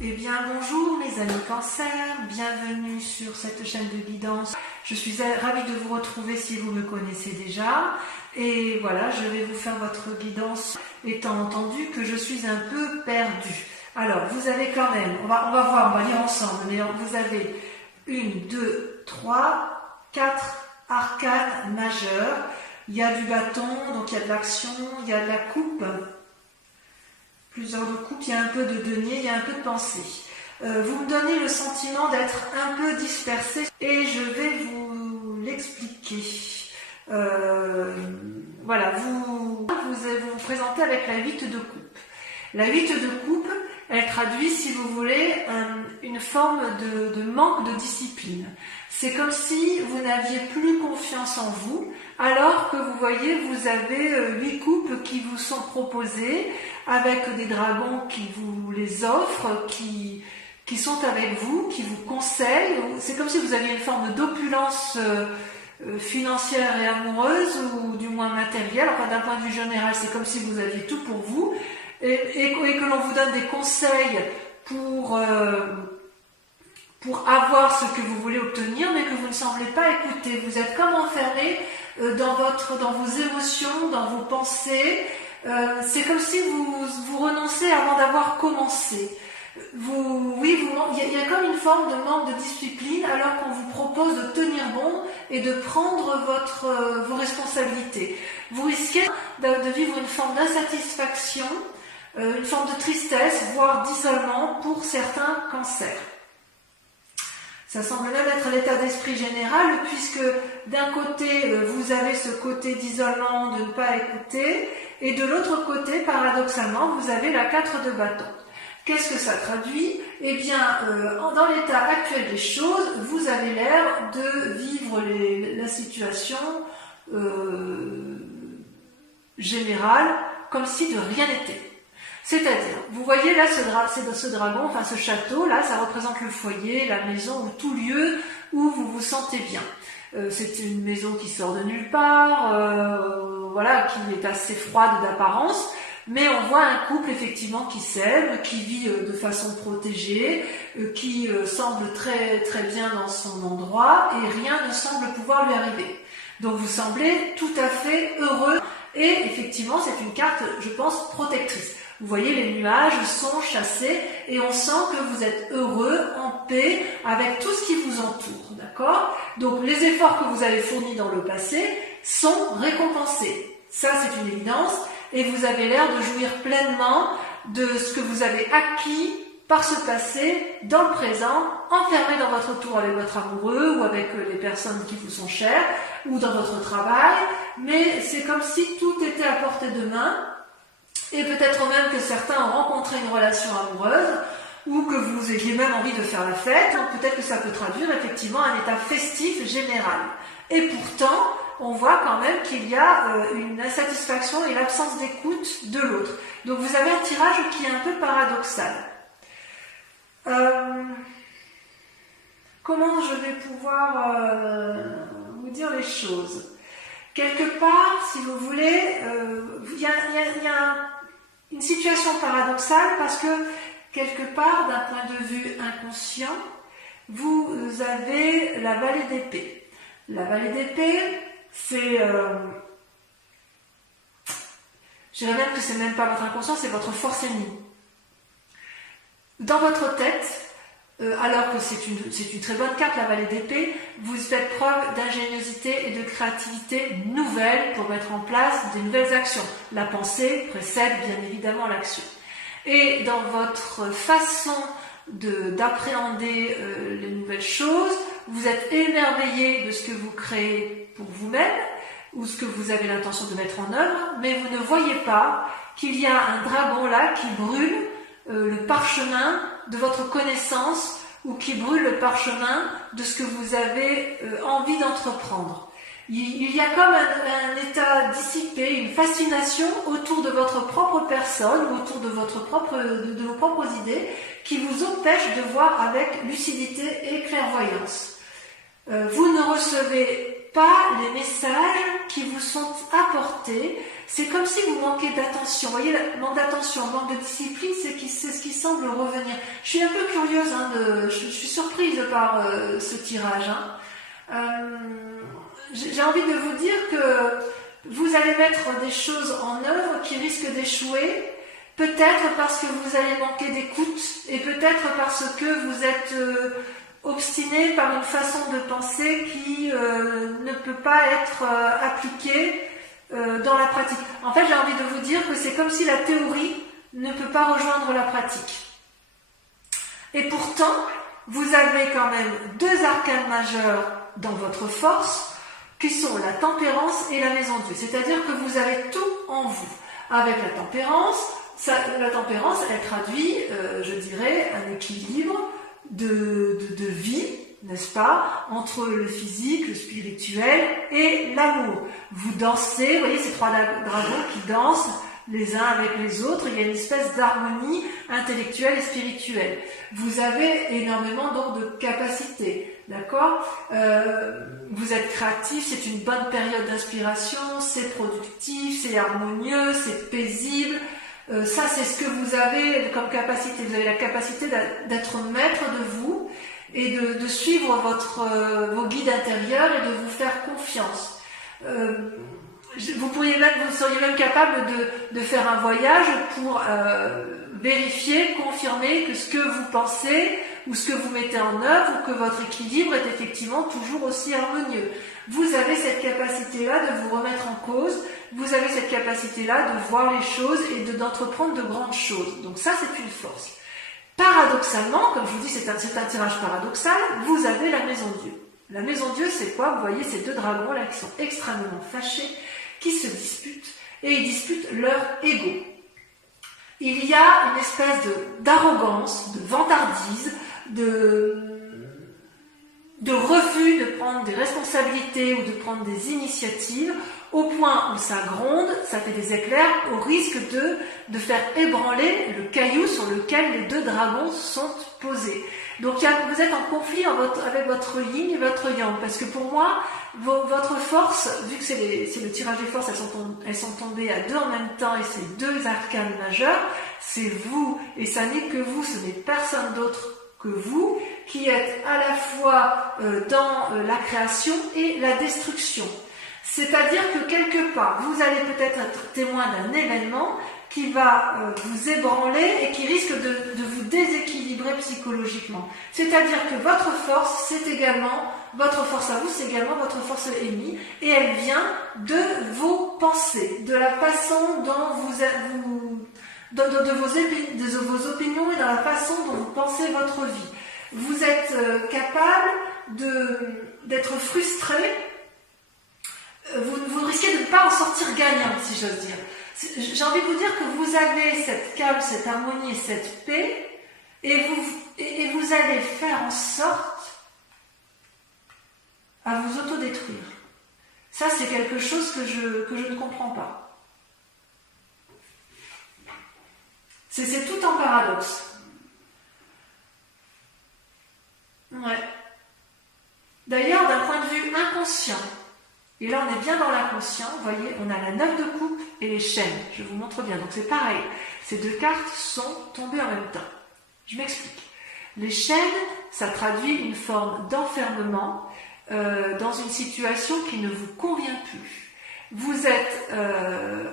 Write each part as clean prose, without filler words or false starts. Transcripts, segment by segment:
Eh bien bonjour mes amis Cancer, bienvenue sur cette chaîne de guidance. Je suis ravie de vous retrouver si vous me connaissez déjà. Et voilà, je vais vous faire votre guidance étant entendu que je suis un peu perdue. Alors vous avez quand même, on va voir, on va lire ensemble, mais vous avez 1, 2, 3, 4 arcanes majeures. Il y a du bâton, donc il y a de l'action, il y a de la coupe. Plusieurs de coupe, il y a un peu de denier, il y a un peu de pensée. Vous me donnez le sentiment d'être un peu dispersé et je vais vous l'expliquer. Voilà, vous vous présentez avec la 8 de coupe. La 8 de coupe, elle traduit, si vous voulez, une forme de manque de discipline. C'est comme si vous n'aviez plus confiance en vous, alors que vous voyez, vous avez 8 coupes qui vous sont proposées, avec des dragons qui vous les offrent, qui sont avec vous, qui vous conseillent. C'est comme si vous aviez une forme d'opulence financière et amoureuse, ou du moins matérielle. Enfin, d'un point de vue général, c'est comme si vous aviez tout pour vous, et que l'on vous donne des conseils pour avoir ce que vous voulez obtenir, mais que vous ne semblez pas écouter. Vous êtes comme enfermé dans vos émotions, dans vos pensées. C'est comme si vous renoncez avant d'avoir commencé. Il y a comme une forme de manque de discipline, alors qu'on vous propose de tenir bon et de prendre vos responsabilités. Vous risquez de vivre une forme d'insatisfaction, une forme de tristesse, voire d'isolement pour certains cancers. Ça semble même être l'état d'esprit général, puisque d'un côté, vous avez ce côté d'isolement, de ne pas écouter, et de l'autre côté, paradoxalement, vous avez la 4 de bâton. Qu'est-ce que ça traduit? Eh bien, dans l'état actuel des choses, vous avez l'air de vivre la situation générale comme si de rien n'était. C'est-à-dire, vous voyez là ce dragon, enfin ce château, là ça représente le foyer, la maison ou tout lieu où vous vous sentez bien. C'est une maison qui sort de nulle part, voilà, qui est assez froide d'apparence, mais on voit un couple effectivement qui s'aime, qui vit de façon protégée, qui semble très très bien dans son endroit et rien ne semble pouvoir lui arriver. Donc vous semblez tout à fait heureux et effectivement c'est une carte, je pense, protectrice. Vous voyez, les nuages sont chassés et on sent que vous êtes heureux, en paix, avec tout ce qui vous entoure, d'accord? Donc les efforts que vous avez fournis dans le passé sont récompensés. Ça, c'est une évidence. Et vous avez l'air de jouir pleinement de ce que vous avez acquis par ce passé, dans le présent, enfermé dans votre tour avec votre amoureux ou avec les personnes qui vous sont chères, ou dans votre travail. Mais c'est comme si tout était à portée de main. Et peut-être même que certains ont rencontré une relation amoureuse ou que vous ayez même envie de faire la fête. Donc peut-être que ça peut traduire effectivement un état festif général. Et pourtant, on voit quand même qu'il y a une insatisfaction et l'absence d'écoute de l'autre. Donc vous avez un tirage qui est un peu paradoxal. Comment je vais pouvoir vous dire les choses? Quelque part, si vous voulez, il y a une situation paradoxale parce que, quelque part, d'un point de vue inconscient, vous avez la vallée d'épée. La vallée d'épée, c'est... je dirais même que c'est même pas votre inconscient, c'est votre force ennemie. Dans votre tête, alors que c'est une très bonne carte, la vallée d'épée, vous faites preuve d'ingéniosité et de créativité nouvelle pour mettre en place des nouvelles actions. La pensée précède bien évidemment l'action. Et dans votre façon d'appréhender les nouvelles choses, vous êtes émerveillé de ce que vous créez pour vous-même, ou ce que vous avez l'intention de mettre en œuvre, mais vous ne voyez pas qu'il y a un dragon là qui brûle le parchemin de votre connaissance ou qui brûle le parchemin de ce que vous avez envie d'entreprendre. Il y a comme un état dissipé, une fascination autour de votre propre personne, autour de de vos propres idées, qui vous empêche de voir avec lucidité et clairvoyance. Vous ne recevez pas les messages qui vous sont apportés. C'est comme si vous manquez d'attention. Vous voyez, le manque d'attention, le manque de discipline, c'est ce qui semble revenir. Je suis un peu curieuse, je suis surprise par ce tirage. J'ai envie de vous dire que vous allez mettre des choses en œuvre qui risquent d'échouer, peut-être parce que vous allez manquer d'écoute, et peut-être parce que vous êtes obstiné par une façon de penser qui ne peut pas être appliquée dans la pratique. En fait, j'ai envie de vous dire que c'est comme si la théorie ne peut pas rejoindre la pratique. Et pourtant, vous avez quand même deux arcanes majeurs dans votre force, qui sont la tempérance et la maison Dieu. C'est-à-dire que vous avez tout en vous. Avec la tempérance, elle traduit, je dirais, un équilibre de vie, n'est-ce pas, entre le physique, le spirituel et l'amour. Vous dansez, vous voyez ces trois dragons qui dansent les uns avec les autres, il y a une espèce d'harmonie intellectuelle et spirituelle. Vous avez énormément donc de capacités, d'accord, vous êtes créatif, c'est une bonne période d'inspiration, c'est productif, c'est harmonieux, c'est paisible. Ça, c'est ce que vous avez comme capacité. Vous avez la capacité d'être maître de vous et de suivre vos guides intérieurs et de vous faire confiance. Vous seriez même capable de faire un voyage pour vérifier, confirmer que ce que vous pensez ou ce que vous mettez en œuvre ou que votre équilibre est effectivement toujours aussi harmonieux. Vous avez cette capacité-là de vous remettre en cause, vous avez cette capacité-là de voir les choses et d'entreprendre de grandes choses. Donc ça, c'est une force. Paradoxalement, comme je vous dis, c'est un tirage paradoxal, vous avez la maison Dieu. La maison Dieu, c'est quoi? Vous voyez ces deux dragons là qui sont extrêmement fâchés, qui se disputent, et ils disputent leur ego. Il y a une espèce d'arrogance, de vantardise, de refus de prendre des responsabilités ou de prendre des initiatives, au point où ça gronde, ça fait des éclairs, au risque de faire ébranler le caillou sur lequel les deux dragons sont posés. Donc vous êtes en conflit avec votre yin et votre yang, parce que pour moi, votre force, vu que c'est le tirage des forces, elles sont tombées à deux en même temps, et c'est deux arcanes majeures, c'est vous, et ça n'est que vous, ce n'est personne d'autre que vous, qui êtes à la fois dans la création et la destruction. C'est-à-dire que quelque part, vous allez peut-être être témoin d'un événement qui va vous ébranler et qui risque de vous déséquilibrer psychologiquement. C'est-à-dire que votre force, votre force à vous, c'est également votre force ennemie, et elle vient de vos pensées, de la façon dont de vos opinions et dans la façon dont vous pensez votre vie. Vous êtes capable d'être frustré, vous risquez de ne pas en sortir gagnant, si j'ose dire. J'ai envie de vous dire que vous avez cette calme, cette harmonie et cette paix, et vous allez faire en sorte à vous autodétruire. Ça, c'est quelque chose que je ne comprends pas. C'est tout en paradoxe. Ouais. D'ailleurs, d'un point de vue inconscient, et là on est bien dans l'inconscient, vous voyez, on a la 9 de coupe et les chaînes. Je vous montre bien. Donc c'est pareil. Ces deux cartes sont tombées en même temps. Je m'explique. Les chaînes, ça traduit une forme d'enfermement dans une situation qui ne vous convient plus. Vous êtes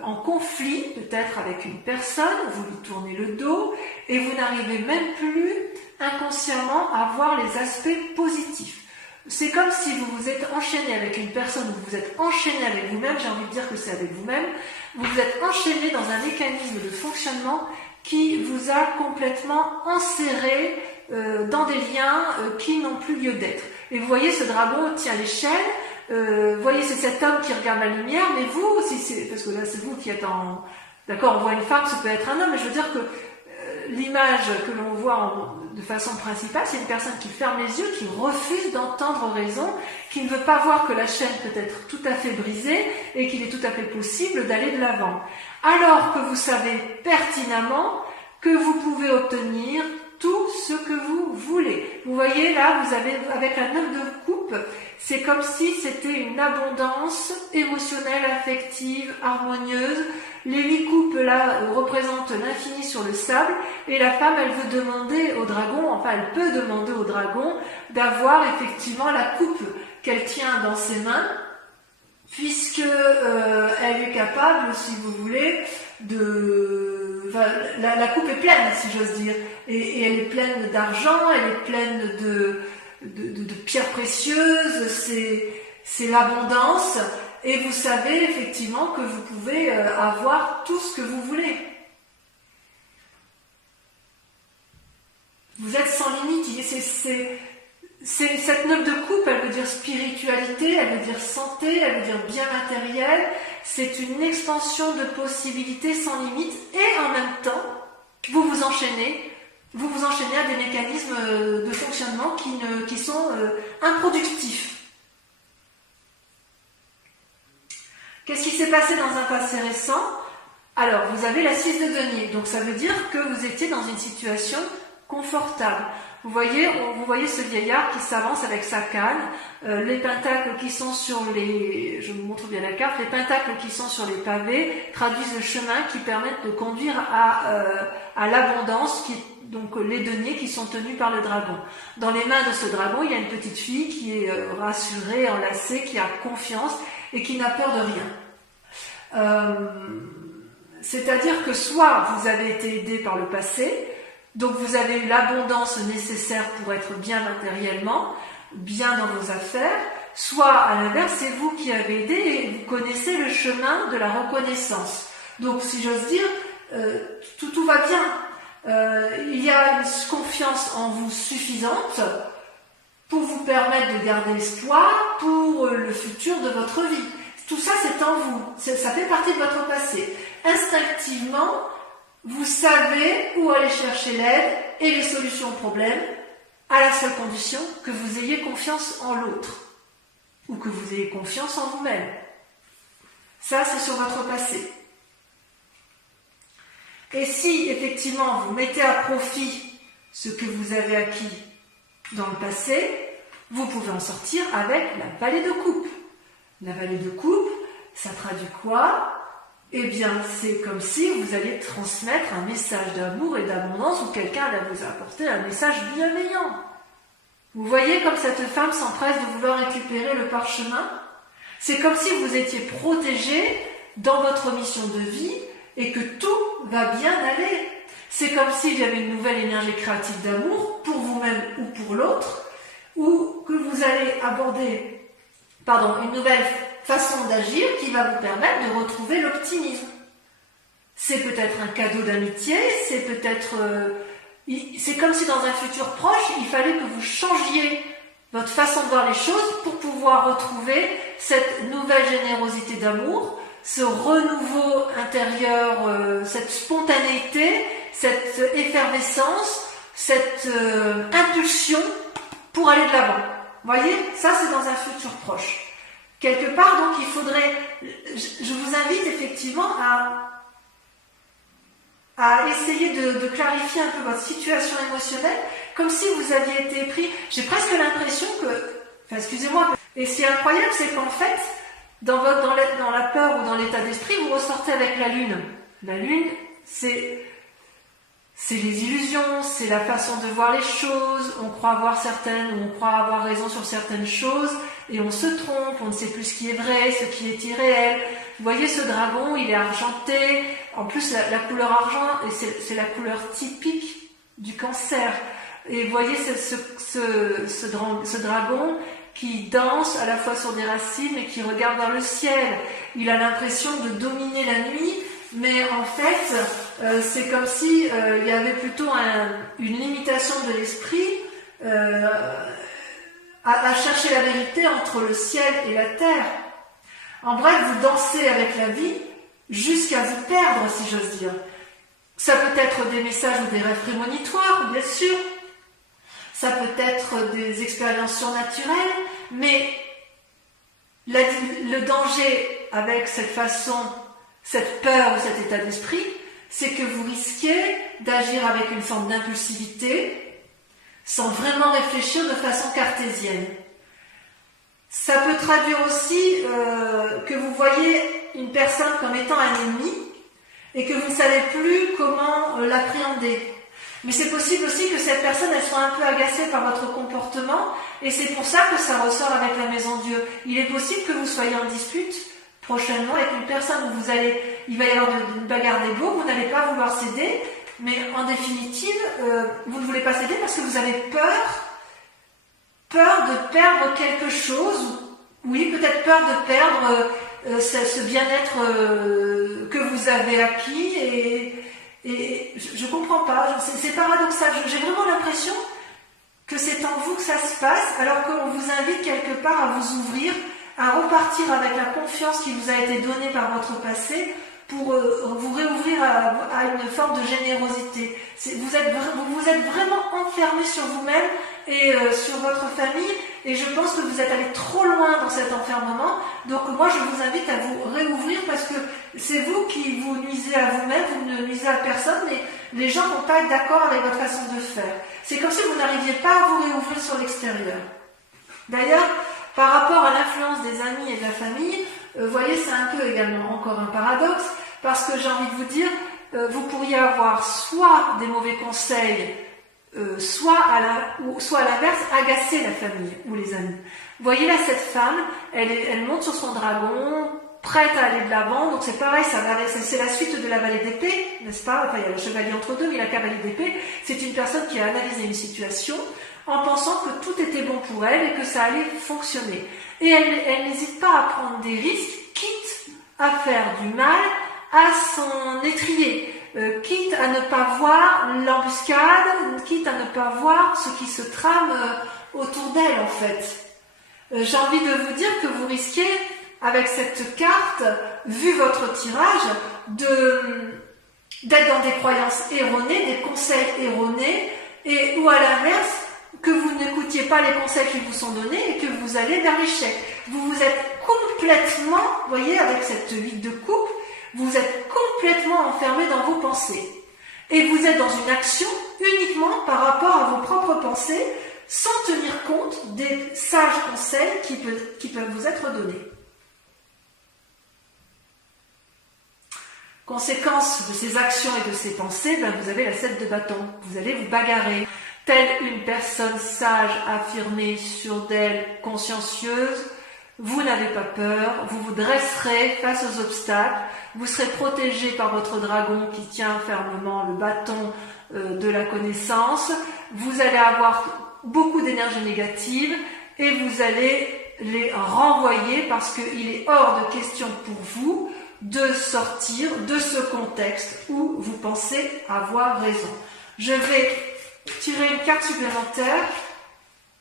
en conflit peut-être avec une personne, vous lui tournez le dos et vous n'arrivez même plus inconsciemment à voir les aspects positifs. C'est comme si vous vous êtes enchaîné avec une personne, vous vous êtes enchaîné avec vous-même, j'ai envie de dire que c'est avec vous-même, vous vous êtes enchaîné dans un mécanisme de fonctionnement qui vous a complètement enserré dans des liens qui n'ont plus lieu d'être. Et vous voyez, ce dragon tient l'échelle, vous voyez, c'est cet homme qui regarde la lumière, mais vous, parce que là c'est vous qui êtes en... D'accord, on voit une femme, ça peut être un homme, mais je veux dire que l'image que l'on voit de façon principale, c'est une personne qui ferme les yeux, qui refuse d'entendre raison, qui ne veut pas voir que la chaîne peut être tout à fait brisée et qu'il est tout à fait possible d'aller de l'avant. Alors que vous savez pertinemment que vous pouvez obtenir tout ce que vous voulez. Vous voyez là, vous avez avec la 9 de coupe, coupes, c'est comme si c'était une abondance émotionnelle, affective, harmonieuse. Les 8 coupes là représentent l'infini sur le sable, et la femme, elle veut demander au dragon, enfin elle peut demander au dragon d'avoir effectivement la coupe qu'elle tient dans ses mains, puisque elle est capable, si vous voulez, enfin, la coupe est pleine, si j'ose dire, et elle est pleine d'argent, elle est pleine de pierres précieuses, c'est l'abondance, et vous savez effectivement que vous pouvez avoir tout ce que vous voulez. Vous êtes sans limite. Cette 9 de coupe, elle veut dire spiritualité, elle veut dire santé, elle veut dire bien matériel. C'est une expansion de possibilités sans limite, et en même temps, vous vous enchaînez à des mécanismes de fonctionnement qui sont improductifs. Qu'est-ce qui s'est passé dans un passé récent? Alors, vous avez la 6 de denier, donc ça veut dire que vous étiez dans une situation confortable. Vous voyez ce vieillard qui s'avance avec sa canne, les pentacles qui sont sur les... Je vous montre bien la carte. Les pentacles qui sont sur les pavés traduisent le chemin qui permettent de conduire à l'abondance, donc les deniers qui sont tenus par le dragon. Dans les mains de ce dragon, il y a une petite fille qui est rassurée, enlacée, qui a confiance et qui n'a peur de rien. C'est-à-dire que soit vous avez été aidé par le passé, donc vous avez eu l'abondance nécessaire pour être bien matériellement, bien dans vos affaires, soit à l'inverse, c'est vous qui avez aidé et vous connaissez le chemin de la reconnaissance. Donc si j'ose dire, tout va bien. Il y a une confiance en vous suffisante pour vous permettre de garder espoir pour le futur de votre vie. Tout ça, c'est en vous. Ça fait partie de votre passé. Instinctivement, vous savez où aller chercher l'aide et les solutions aux problèmes, à la seule condition que vous ayez confiance en l'autre, ou que vous ayez confiance en vous-même. Ça, c'est sur votre passé. Et si, effectivement, vous mettez à profit ce que vous avez acquis dans le passé, vous pouvez en sortir avec la vallée de coupe. La vallée de coupe, ça traduit quoi? Eh bien, c'est comme si vous alliez transmettre un message d'amour et d'abondance, ou quelqu'un allait vous apporter un message bienveillant. Vous voyez comme cette femme s'empresse de vouloir récupérer le parchemin? C'est comme si vous étiez protégé dans votre mission de vie et que tout va bien aller. C'est comme s'il y avait une nouvelle énergie créative d'amour pour vous-même ou pour l'autre, ou que vous allez aborder une nouvelle façon d'agir qui va vous permettre de retrouver l'optimisme. C'est peut-être un cadeau d'amitié, c'est peut-être... c'est comme si dans un futur proche, il fallait que vous changiez votre façon de voir les choses pour pouvoir retrouver cette nouvelle générosité d'amour, ce renouveau intérieur, cette spontanéité, cette effervescence, cette impulsion pour aller de l'avant. Vous voyez, ça c'est dans un futur proche. Quelque part, donc, il faudrait... Je vous invite effectivement à essayer de clarifier un peu votre situation émotionnelle, comme si vous aviez été pris... J'ai presque l'impression que... Enfin, excusez-moi. Et ce qui est incroyable, c'est qu'en fait, dans la peur ou dans l'état d'esprit, vous ressortez avec la lune. La lune, c'est les illusions, c'est la façon de voir les choses. On croit avoir raison sur certaines choses, et on se trompe, on ne sait plus ce qui est vrai, ce qui est irréel. Vous voyez ce dragon, il est argenté. En plus, la couleur argent, c'est la couleur typique du cancer. Et vous voyez ce dragon qui danse à la fois sur des racines et qui regarde vers le ciel. Il a l'impression de dominer la nuit, mais en fait, c'est comme si il y avait plutôt une limitation de l'esprit à chercher la vérité entre le ciel et la terre. En bref, vous dansez avec la vie jusqu'à vous perdre, si j'ose dire. Ça peut être des messages ou des rêves prémonitoires, bien sûr. Ça peut être des expériences surnaturelles, mais le danger avec cette peur ou cet état d'esprit, c'est que vous risquez d'agir avec une forme d'impulsivité sans vraiment réfléchir de façon cartésienne. Ça peut traduire aussi que vous voyez une personne comme étant un ennemi et que vous ne savez plus comment l'appréhender. Mais c'est possible aussi que cette personne, elle soit un peu agacée par votre comportement et c'est pour ça que ça ressort avec la maison Dieu. Il est possible que vous soyez en dispute prochainement avec une personne où il va y avoir une bagarre d'ego, vous n'allez pas vouloir céder, mais en définitive, vous ne voulez pas céder parce que vous avez peur de perdre quelque chose, oui, peut-être peur de perdre ce bien-être que vous avez acquis et je comprends pas, c'est paradoxal, j'ai vraiment l'impression que c'est en vous que ça se passe, alors qu'on vous invite quelque part à vous ouvrir, à repartir avec la confiance qui vous a été donnée par votre passé pour vous réouvrir à une forme de générosité. Vous êtes vraiment enfermé sur vous-même et sur votre famille et je pense que vous êtes allé trop loin dans cet enfermement. Donc moi je vous invite à vous réouvrir parce que c'est vous qui vous nuisez à vous-même, vous ne nuisez à personne, mais les gens ne vont pas être d'accord avec votre façon de faire. C'est comme si vous n'arriviez pas à vous réouvrir sur l'extérieur. D'ailleurs, par rapport à l'influence des amis et de la famille, vous voyez, c'est un peu également encore un paradoxe, parce que j'ai envie de vous dire, vous pourriez avoir soit des mauvais conseils, soit à l'inverse, agacer la famille ou les amis. Vous voyez là, cette femme, elle monte sur son dragon, prête à aller de l'avant, donc c'est pareil, c'est la suite de la vallée d'épée, n'est-ce pas? Enfin, il y a le chevalier entre deux, mais la cavalier d'épée, c'est une personne qui a analysé une situation en pensant que tout était bon pour elle et que ça allait fonctionner. Et elle n'hésite pas à prendre des risques, quitte à faire du mal à son étrier, quitte à ne pas voir l'embuscade, quitte à ne pas voir ce qui se trame autour d'elle en fait. J'ai envie de vous dire que vous risquez, avec cette carte, vu votre tirage, d'être dans des croyances erronées, des conseils erronés, ou à l'inverse, que vous n'écoutiez pas les conseils qui vous sont donnés et que vous allez vers l'échec. Vous vous êtes complètement, vous voyez, avec cette 8 de coupe, vous êtes complètement enfermé dans vos pensées. Et vous êtes dans une action uniquement par rapport à vos propres pensées, sans tenir compte des sages conseils qui peuvent vous être donnés. Conséquence de ces actions et de ces pensées, vous avez la 7 de bâton. Vous allez vous bagarrer. Telle une personne sage, affirmée, sûre d'elle, consciencieuse, vous n'avez pas peur, vous vous dresserez face aux obstacles, vous serez protégé par votre dragon qui tient fermement le bâton de la connaissance, vous allez avoir beaucoup d'énergie négative et vous allez les renvoyer parce qu'il est hors de question pour vous de sortir de ce contexte où vous pensez avoir raison. Je vais tirer une carte supplémentaire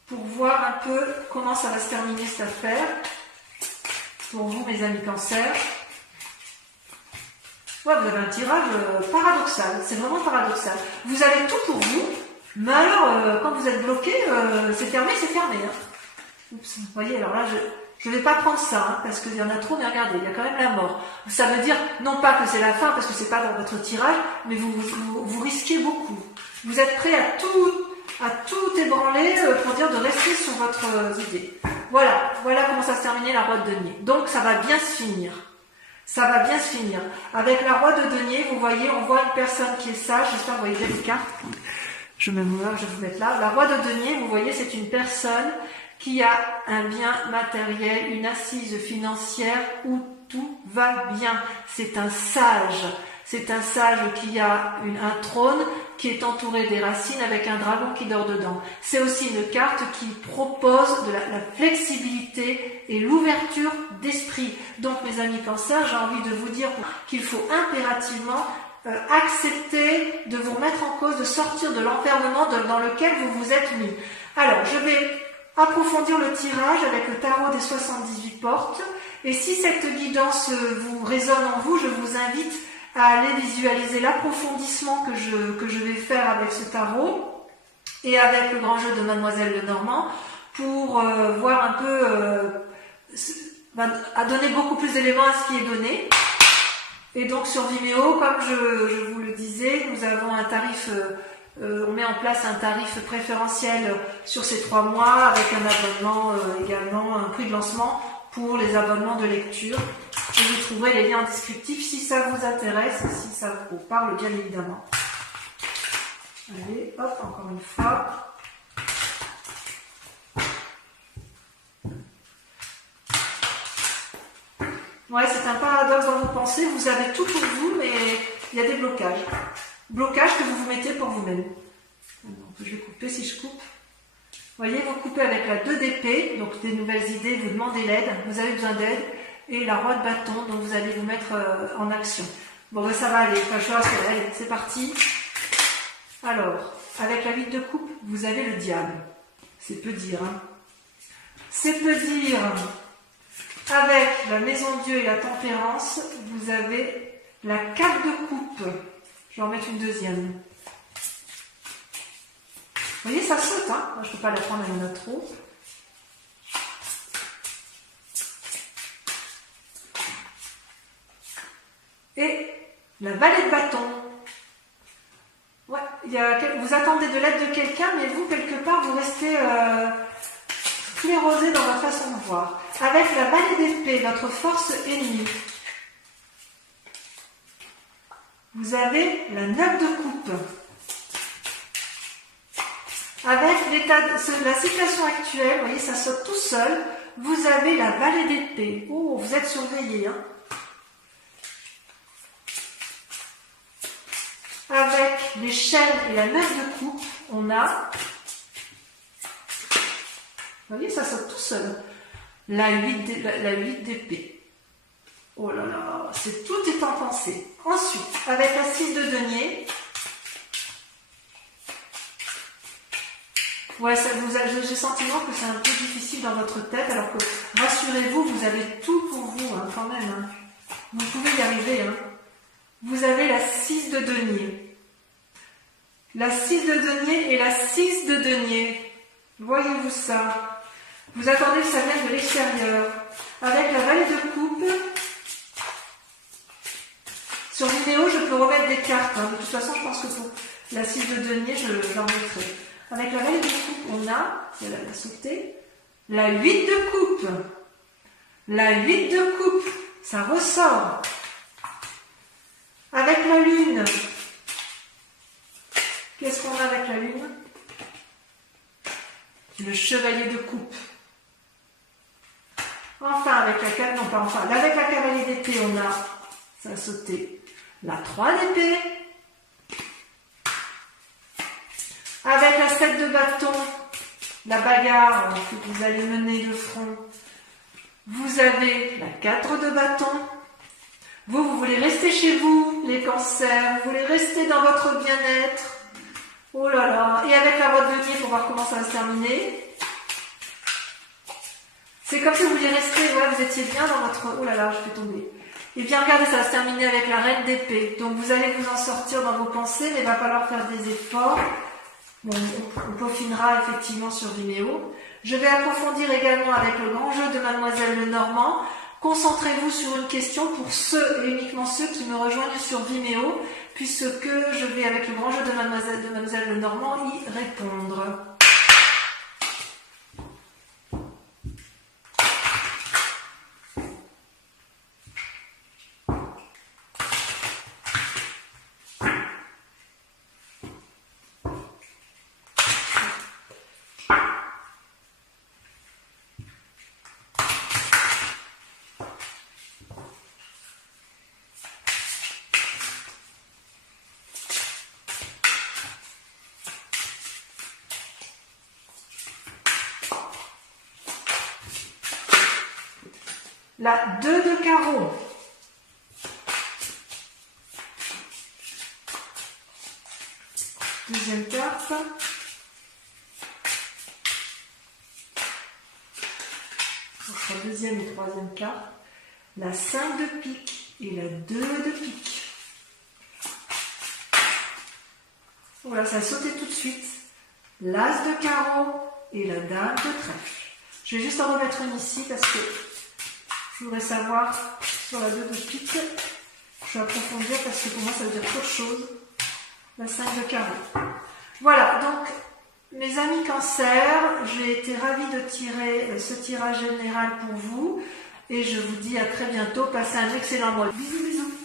pour voir un peu comment ça va se terminer cette affaire pour vous, mes amis cancer. Ouais, vous avez un tirage paradoxal, c'est vraiment paradoxal. Vous avez tout pour vous, mais alors quand vous êtes bloqué, c'est fermé, hein. Oups, vous voyez, alors là je ne vais pas prendre ça, hein, parce qu'il y en a trop, mais regardez, il y a quand même la mort. Ça veut dire, non pas que c'est la fin, parce que c'est pas dans votre tirage, mais vous risquez beaucoup. Vous êtes prêt à tout ébranler pour dire de rester sur votre idée. Voilà comment ça se terminait la roue de denier. Donc ça va bien se finir. Ça va bien se finir. Avec la roue de denier, vous voyez, on voit une personne qui est sage. J'espère que vous voyez bien les cartes. Je vais vous mettre là. La roue de denier, vous voyez, c'est une personne qui a un bien matériel, une assise financière où tout va bien. C'est un sage. C'est un sage qui a un trône qui est entouré des racines avec un dragon qui dort dedans. C'est aussi une carte qui propose de la flexibilité et l'ouverture d'esprit. Donc mes amis cancer, j'ai envie de vous dire qu'il faut impérativement accepter de vous remettre en cause, de sortir de l'enfermement dans lequel vous vous êtes mis. Alors je vais approfondir le tirage avec le tarot des 78 portes. Et si cette guidance vous résonne en vous, je vous invite à aller visualiser l'approfondissement que je vais faire avec ce tarot et avec le grand jeu de Mademoiselle Lenormand pour voir un peu, à donner beaucoup plus d'éléments à ce qui est donné. Et donc sur Vimeo, comme je vous le disais, nous avons un tarif on met en place un tarif préférentiel sur ces 3 mois avec un abonnement également, un prix de lancement pour les abonnements de lecture. Et vous trouverez les liens en descriptif si ça vous intéresse, si ça vous parle bien évidemment. Allez, hop, encore une fois. Ouais, c'est un paradoxe dans vos pensées. Vous avez tout pour vous, mais il y a des blocages. Blocages que vous vous mettez pour vous-même. Je vais couper si je coupe. Vous voyez, vous coupez avec la 2 d'épée, donc des nouvelles idées, vous demandez l'aide, vous avez besoin d'aide, et la roi de bâton, donc vous allez vous mettre en action. Bon, ben, ça va aller, enfin, je rassure, allez, c'est parti. Alors, avec la 8 de coupe, vous avez le diable. C'est peu dire, hein. C'est peu dire. Avec la maison Dieu et la tempérance, vous avez la 4 de coupe. Je vais en mettre une deuxième. Vous voyez, ça saute, hein. Moi, je ne peux pas la prendre, il y en a trop. Et la vallée de bâton. Ouais, vous attendez de l'aide de quelqu'un, mais vous, quelque part, vous restez sclérosé dans votre façon de voir. Avec la vallée d'épée, votre force ennemie. Vous avez la 9 de coupe. Avec la situation actuelle, vous voyez, ça saute tout seul. Vous avez la vallée d'épée. Oh, vous êtes surveillé, hein. Avec les chaînes et la 9 de coupe, on a, vous voyez, ça saute tout seul. La 8 d'épée. Oh là là, tout est en pensée. Ensuite, avec la 6 de denier, ouais, j'ai le sentiment que c'est un peu difficile dans votre tête, alors que, rassurez-vous, vous avez tout pour vous, hein, quand même. Hein. Vous pouvez y arriver. Hein. Vous avez la 6 de denier. La 6 de denier et la 6 de denier. Voyez-vous ça? Vous attendez que ça vienne de l'extérieur. Avec la vallée de coupe, sur vidéo, je peux remettre des cartes. Hein. De toute façon, je pense que pour la 6 de denier, je l'en mettrai. Avec la vallée de coupe, on a, si elle a sauté, la 8 de coupe. La 8 de coupe, ça ressort. Avec la lune, qu'est-ce qu'on a avec la lune? Le chevalier de coupe. Enfin, avec avec la cavalier d'épée, on a, ça a sauté, la 3 d'épée. Avec la 7 de bâton, la bagarre que vous allez mener de front, vous avez la 4 de bâton. Vous voulez rester chez vous, les cancers, vous voulez rester dans votre bien-être. Oh là là. Et avec la roi de denier, pour voir comment ça va se terminer. C'est comme si vous vouliez rester, voilà, vous étiez bien dans votre... Oh là là, je vais tomber. Et bien regardez, ça va se terminer avec la reine d'épée. Donc vous allez vous en sortir dans vos pensées, mais il va falloir faire des efforts. Bon, on peaufinera effectivement sur Vimeo. Je vais approfondir également avec le grand jeu de Mademoiselle Lenormand. Concentrez-vous sur une question pour ceux et uniquement ceux qui me rejoignent sur Vimeo, puisque je vais avec le grand jeu de Mademoiselle Lenormand y répondre. La 2 de carreau. Deuxième carte. Entre deuxième et troisième carte. La 5 de pique et la 2 de pique. Voilà, ça a sauté tout de suite. L'as de carreau et la dame de trèfle. Je vais juste en remettre une ici parce que je voudrais savoir sur la 2 de pique. Je vais approfondir parce que pour moi ça veut dire trop de choses. La 5 de carreau. Mes amis Cancer, j'ai été ravie de tirer ce tirage général pour vous et je vous dis à très bientôt. Passez un excellent mois. Bisous bisous.